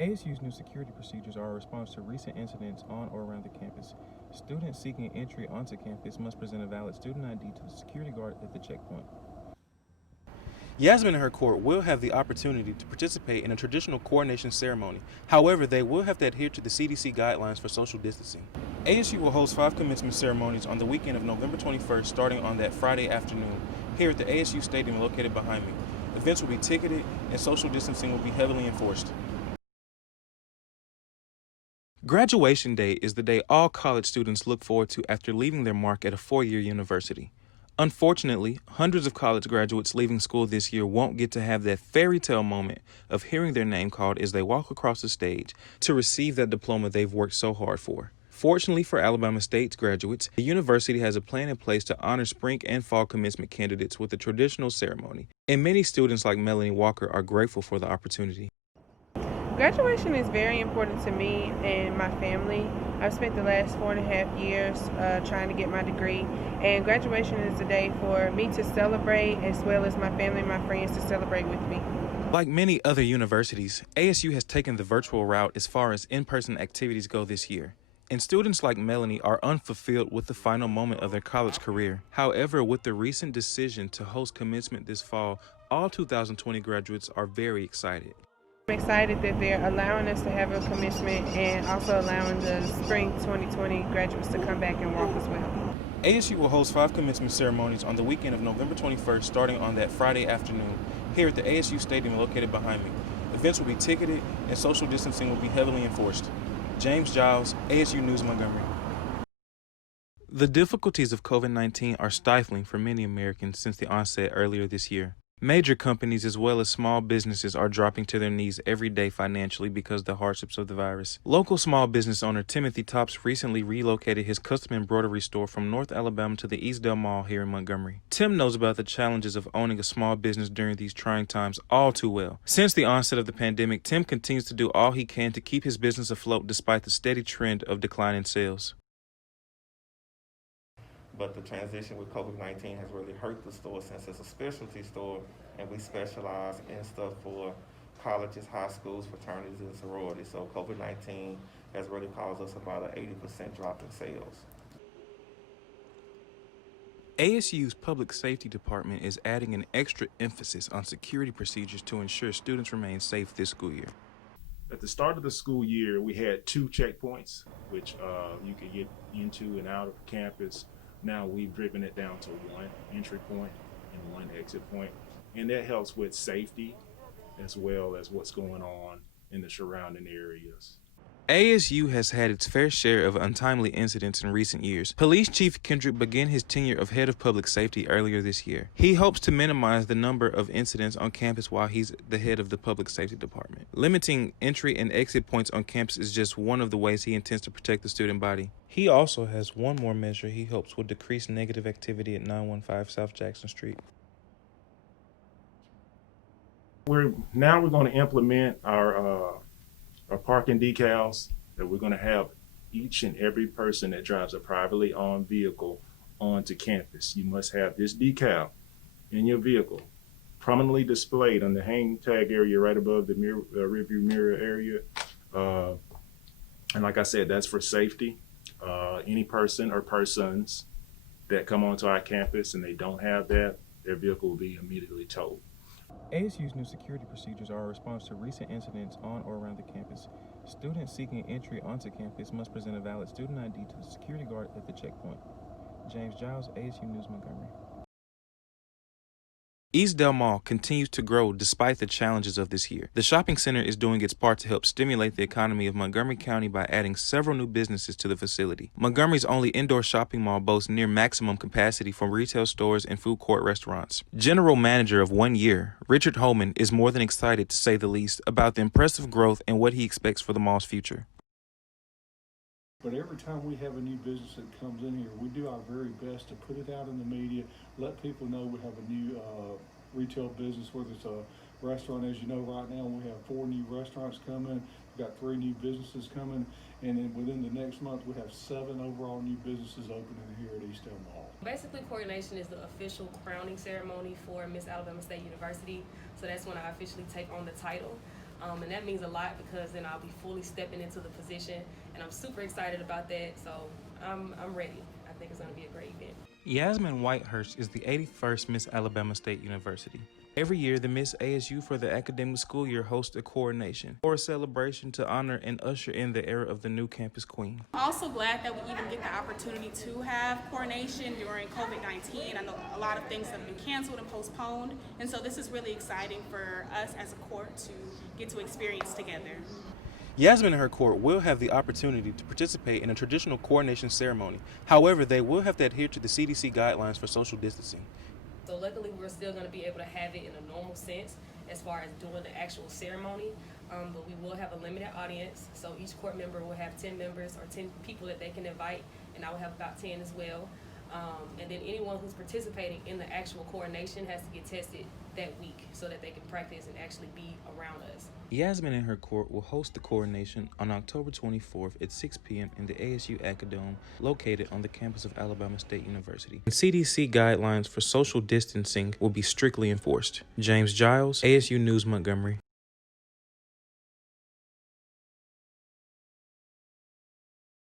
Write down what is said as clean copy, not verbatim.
ASU's new security procedures are a response to recent incidents on or around the campus. Students seeking entry onto campus must present a valid student ID to the security guard at the checkpoint. Yasmin and her court will have the opportunity to participate in a traditional coronation ceremony. However, they will have to adhere to the CDC guidelines for social distancing. ASU will host 5 commencement ceremonies on the weekend of November 21st, starting on that Friday afternoon, here at the ASU Stadium located behind me. Events will be ticketed, and social distancing will be heavily enforced. Graduation Day is the day all college students look forward to after leaving their mark at a 4-year university. Unfortunately, hundreds of college graduates leaving school this year won't get to have that fairy tale moment of hearing their name called as they walk across the stage to receive that diploma they've worked so hard for. Fortunately for Alabama State's graduates, the university has a plan in place to honor spring and fall commencement candidates with a traditional ceremony, and many students like Melanie Walker are grateful for the opportunity. Graduation is very important to me and my family. I've spent the last 4.5 years trying to get my degree, and graduation is a day for me to celebrate as well as my family and my friends to celebrate with me. Like many other universities, ASU has taken the virtual route as far as in-person activities go this year. And students like Melanie are unfulfilled with the final moment of their college career. However, with the recent decision to host commencement this fall, all 2020 graduates are very excited. I'm excited that they're allowing us to have a commencement and also allowing the spring 2020 graduates to come back and walk as well. ASU will host 5 commencement ceremonies on the weekend of November 21st, starting on that Friday afternoon, here at the ASU Stadium located behind me. Events will be ticketed, and social distancing will be heavily enforced. James Giles, ASU News Montgomery. The difficulties of COVID-19 are stifling for many Americans since the onset earlier this year. Major companies as well as small businesses are dropping to their knees every day financially because of the hardships of the virus. Local small business owner Timothy Tops recently relocated his custom embroidery store from North Alabama to the Eastdale Mall here in Montgomery. Tim knows about the challenges of owning a small business during these trying times all too well. Since the onset of the pandemic, Tim continues to do all he can to keep his business afloat despite the steady trend of declining sales. But the transition with COVID-19 has really hurt the store since it's a specialty store and we specialize in stuff for colleges, high schools, fraternities, and sororities. So COVID-19 has really caused us about an 80% drop in sales. ASU's Public Safety Department is adding an extra emphasis on security procedures to ensure students remain safe this school year. At the start of the school year, we had 2 checkpoints, which you could get into and out of campus. Now we've driven it down to 1 entry point and 1 exit point, and that helps with safety as well as what's going on in the surrounding areas. ASU has had its fair share of untimely incidents in recent years. Police Chief Kendrick began his tenure of head of public safety earlier this year. He hopes to minimize the number of incidents on campus while he's the head of the public safety department. Limiting entry and exit points on campus is just one of the ways he intends to protect the student body. He also has one more measure he hopes will decrease negative activity at 915 South Jackson Street. We're going to implement our parking decals that we're going to have each and every person that drives a privately owned vehicle onto campus. You must have this decal in your vehicle prominently displayed on the hang tag area right above the rearview mirror area. And like I said, that's for safety. Any person or persons that come onto our campus and they don't have that, their vehicle will be immediately towed. ASU's new security procedures are a response to recent incidents on or around the campus. Students seeking entry onto campus must present a valid student ID to the security guard at the checkpoint. James Giles, ASU News Montgomery. Eastdale Mall continues to grow despite the challenges of this year. The shopping center is doing its part to help stimulate the economy of Montgomery County by adding several new businesses to the facility. Montgomery's only indoor shopping mall boasts near maximum capacity for retail stores and food court restaurants. General Manager of 1 year, Richard Holman, is more than excited, to say the least, about the impressive growth and what he expects for the mall's future. But every time we have a new business that comes in here, we do our very best to put it out in the media, let people know we have a new retail business, whether it's a restaurant. As you know, right now we have 4 new restaurants coming. We've got 3 new businesses coming, and then within the next month we have 7 overall new businesses opening here at Eastdale Mall. Basically, coronation is the official crowning ceremony for Miss Alabama State University, so that's when I officially take on the title. And that means a lot because then I'll be fully stepping into the position, and I'm super excited about that. So I'm ready. I think it's going to be a great event. Yasmin Whitehurst is the 81st Miss Alabama State University. Every year, the Miss ASU for the academic school year hosts a coronation or a celebration to honor and usher in the era of the new campus queen. Also glad that we even get the opportunity to have coronation during COVID-19. I know a lot of things have been canceled and postponed, and so this is really exciting for us as a court to get to experience together. Yasmin and her court will have the opportunity to participate in a traditional coronation ceremony. However, they will have to adhere to the CDC guidelines for social distancing. So luckily, we're still going to be able to have it in a normal sense as far as doing the actual ceremony, but we will have a limited audience. So each court member will have 10 members or 10 people that they can invite, and I will have about 10 as well. And then anyone who's participating in the actual coronation has to get tested that week so that they can practice and actually be around us. Yasmin and her court will host the coronation on October 24th at 6 p.m. in the ASU Acadome, located on the campus of Alabama State University. And CDC guidelines for social distancing will be strictly enforced. James Giles, ASU News, Montgomery.